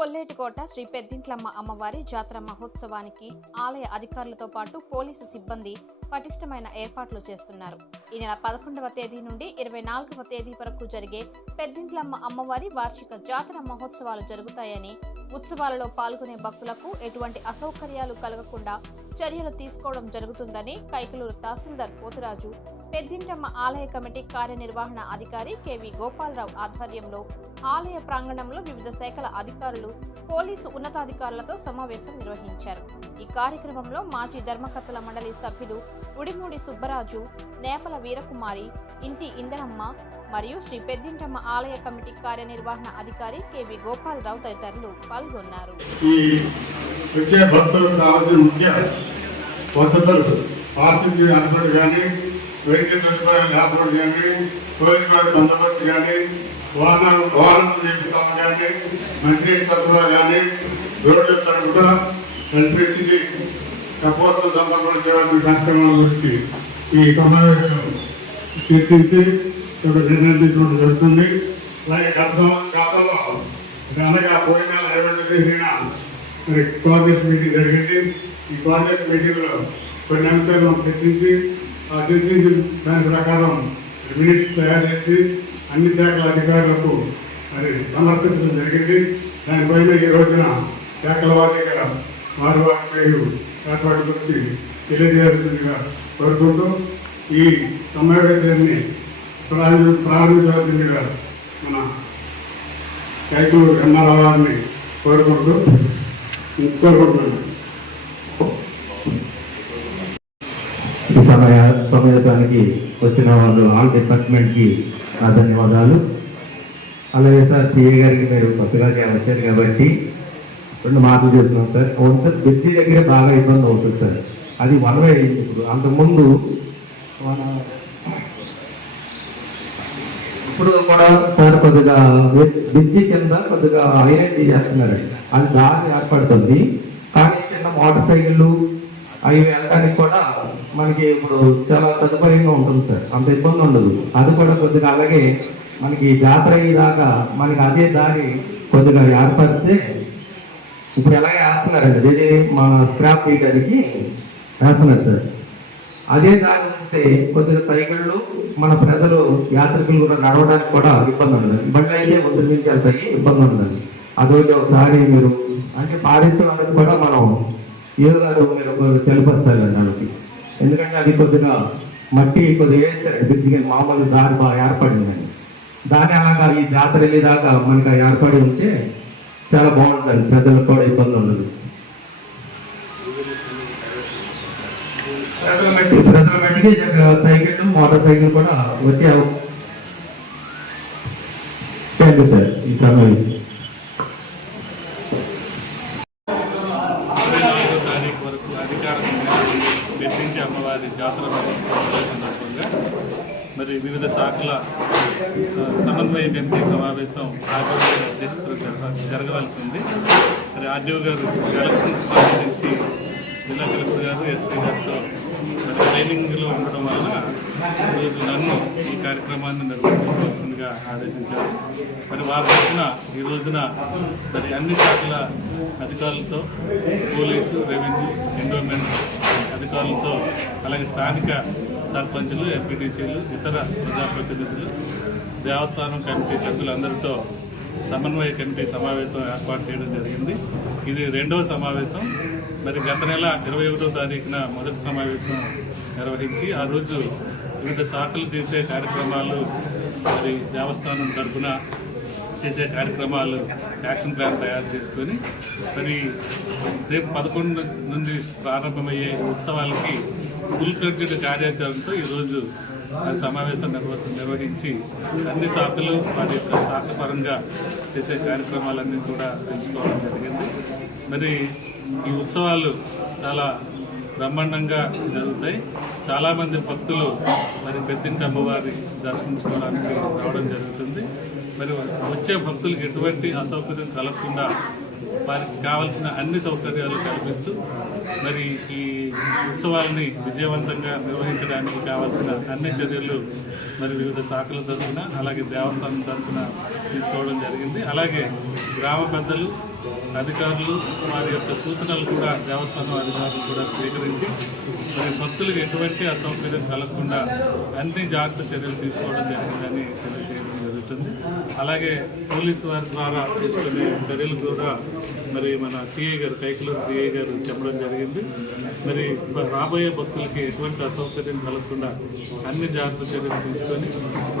కొల్లేటికోట శ్రీ పెద్దింట్లమ్మ అమ్మవారి జాతర మహోత్సవానికి ఆలయ అధికారులతో పాటు పోలీసు సిబ్బంది పటిష్టమైన ఏర్పాట్లు చేస్తున్నారు. ఈ నెల పదకొండవ తేదీ నుండి ఇరవై నాలుగవ తేదీ వరకు జరిగే పెద్దింట్లమ్మ అమ్మవారి వార్షిక జాతర మహోత్సవాలు జరుగుతాయని ఉత్సవాలలో పాల్గొనే భక్తులకు ఎటువంటి అసౌకర్యాలు కలగకుండా చర్యలు తీసుకోవడం జరుగుతుందని కైకలూరు తహసీల్దార్ పోతురాజు పెద్దింటమ్మ ఆలయ కమిటీ కార్యనిర్వహణ అధికారి కెవి గోపాలరావు ఆధ్వర్యంలో ఆలయ ప్రాంగణంలో వివిధ శాఖల అధికారులు పోలీసు ఉన్నతాధికారులతో సమావేశం నిర్వహించారు. ఈ కార్యక్రమంలో మాజీ ధర్మకర్తల మండలి సభ్యులు ఉడిమూడి సుబ్బరాజు నేపల వీరకుమారి ఇంటి ఇందరమ్మ మరియు శ్రీ పెద్దింటమ్మ ఆలయ కమిటీ కార్యనిర్వహణ అధికారి కెవి గోపాలరావు తదితరులు పాల్గొన్నారు. ఈ వచ్చే భక్తులకు కావాల్సిన ముఖ్య వసతులు ఆర్థిక ఏర్పాటు కానీ వైద్య సదుపాయాలు ఏర్పాటు కానీ పోలీసు బందోబస్తు కానీ వాహనాలు వాహనం చేపిస్తాం కానీ మంచి సరఫరా కానీ రోడ్ల ఎలక్ట్రిసిటీ సంబంధించిన కార్యక్రమాల గురించి ఈ సమావేశం చర్చించి ఒక జరుగుతుంది. అలాగే గత గతంలో అనగా పోయిన ఇరవై తేదీన మరి కాంగ్రెస్ మీటింగ్ జరిగింది. ఈ కాంగ్రెస్ మీటింగ్లో కొన్ని అంశాలు చర్చించి ఆ చర్చించి దాని ప్రకారం మినిట్స్ తయారు చేసి అన్ని శాఖల అధికారులకు మరి సమర్పించడం జరిగింది. దానిపైన ఈ రోజున శాఖల వారీగా వారి వారి పేరు ఏర్పాటు గురించి తెలియజేయాల్సిందిగా కోరుకుంటూ ఈ సమావేశాన్ని ప్రారంభ ప్రారంభించవలసిందిగా మన కైకూరు ఎంఆర్ఆర్ గారిని కోరుకుంటూ కోరుకుంటున్నాను. ఈ సమయ సమావేశానికి వచ్చిన వాళ్ళు ఆల్ డిపార్ట్మెంట్కి నా ధన్యవాదాలు. అలాగే సార్ సిఏ గారికి మీరు కొత్తగా వచ్చారు కాబట్టి రెండు మాటలు చెప్తున్నాం సార్. ఒకటి సార్ దగ్గర బాగా ఇబ్బంది అవుతుంది సార్. అది వన్ వే అయింది ఇప్పుడు. అంతకుముందు ఇప్పుడు కూడా సార్ కొద్దిగా బిజీ కింద కొద్దిగా ఐరన్ చేస్తున్నారు అది దారి ఏర్పడుతుంది. కానీ చిన్న మోటార్ సైకిళ్ళు అవి వెళ్ళడానికి కూడా మనకి ఇప్పుడు చాలా సదుపాయంగా ఉంటుంది సార్. అంత ఇబ్బంది ఉండదు. అది కూడా కొద్దిగా అలాగే మనకి జాతర అయ్యేదాకా మనకి అదే దారి కొద్దిగా ఏర్పడితే ఇప్పుడు ఎలాగే వేస్తున్నారండి? ఇది మన స్క్రాప్ తీయడానికి వేస్తున్నారు సార్. అదే దారి వస్తే కొద్దిగా సైకిళ్ళు మన ప్రజలు యాత్రికులు కూడా నడవడానికి కూడా ఇబ్బంది ఉండదు బండ్లు అయితే ముందు నుంచి వెళ్తాయి ఇబ్బంది ఉండదు అదొకటి ఒకసారి మీరు అంటే పారిశ్రామిక కూడా మనం ఏదో మీరు తెలిపరుస్తారండి వాళ్ళకి ఎందుకంటే అది కొద్దిగా మట్టి కొద్దిగా వేస్తారు బ్రిడ్జి మామూలు దారి బాగా ఏర్పడిందండి. దాని అలాగా ఈ జాతర వెళ్ళేదాకా మనకి ఏర్పడి ఉంటే చాలా బాగుంటుంది. ప్రజలకు కూడా ఇబ్బంది ఉండదు ప్రజల మట్టి ప్రజల మట్టికి మోటార్ సైకిల్ కూడా వచ్చే థ్యాంక్ యూ సార్. ఈ సమయం. వరకు అమ్మవారి జాతర సందర్భంగా మరి వివిధ శాఖల సమన్వయ కమిటీ సమావేశం ఆర్డీఓ అధ్యక్షతలో జరగ ఉంది. మరి ఆర్డీఓ గారు ఎలక్షన్కి సంబంధించి జిల్లా కలెక్టర్ గారు ఎస్ఐ గారితో ట్రైనింగ్లో ఉండడం వలన ఈరోజు నన్ను ఈ కార్యక్రమాన్ని నిర్వహించవలసిందిగా ఆదేశించారు. మరి వారి తరఫున ఈ రోజున మరి అన్ని శాఖల అధికారులతో పోలీసు రెవెన్యూ ఎండోమెంట్ అధికారులతో అలాగే స్థానిక సర్పంచులు ఎంపీటీసీలు ఇతర ప్రజాప్రతినిధులు దేవస్థానం కమిటీ సభ్యులందరితో సమన్వయ కమిటీ సమావేశం ఏర్పాటు చేయడం జరిగింది. ఇది రెండవ సమావేశం. మరి గత నెల ఇరవై ఒకటో తారీఖున మొదటి సమావేశం నిర్వహించి ఆ రోజు వివిధ శాఖలు చేసే కార్యక్రమాలు మరి దేవస్థానం తరఫున చేసే కార్యక్రమాలు యాక్షన్ ప్లాన్ తయారు చేసుకొని మరి రేపు పదకొండు నుండి ప్రారంభమయ్యే ఉత్సవాలకి ఫుల్ ఫ్లెడ్జెడ్ కార్యాచరణతో ఈరోజు మరి సమావేశం నిర్వ నిర్వహించి అన్ని శాఖలు వారి యొక్క శాఖ పరంగా చేసే కార్యక్రమాలన్నీ కూడా తెలుసుకోవడం జరిగింది. మరి ఈ ఉత్సవాలు చాలా బ్రహ్మాండంగా జరుగుతాయి. చాలామంది భక్తులు మరి పెద్దింటి అమ్మవారి దర్శించుకోవడానికి రావడం జరుగుతుంది. మరి వచ్చే భక్తులకు ఎటువంటి అసౌకర్యం కలగకుండా వారికి కావలసిన అన్ని సౌకర్యాలు కల్పిస్తూ మరి ఈ ఉత్సవాలని విజయవంతంగా నిర్వహించడానికి కావాల్సిన అన్ని చర్యలు మరి వివిధ శాఖల తరఫున అలాగే దేవస్థానం తరఫున తీసుకోవడం జరిగింది. అలాగే గ్రామ పెద్దలు అధికారులు వారి యొక్క సూచనలు కూడా దేవస్థానం అధికారులు కూడా స్వీకరించి మరి భక్తులకు ఎటువంటి అసౌకర్యం కలగకుండా అన్ని జాగ్రత్త చర్యలు తీసుకోవడం జరిగిందని తెలియజేయడం అలాగే పోలీసు వారి ద్వారా తీసుకునే చర్యలు కూడా మరి మన సిఐ గారు కైకలూరు సిఐ గారు చెప్పడం జరిగింది. మరి రాబోయే భక్తులకి ఎటువంటి అసౌకర్యం కలగకుండా అన్ని జాగ్రత్త చర్యలు తీసుకొని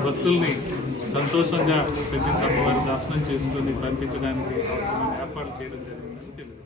భక్తుల్ని సంతోషంగా పెద్ద వారి దర్శనం చేసుకొని పంపించడానికి అవసరమైన ఏర్పాట్లు చేయడం జరిగింది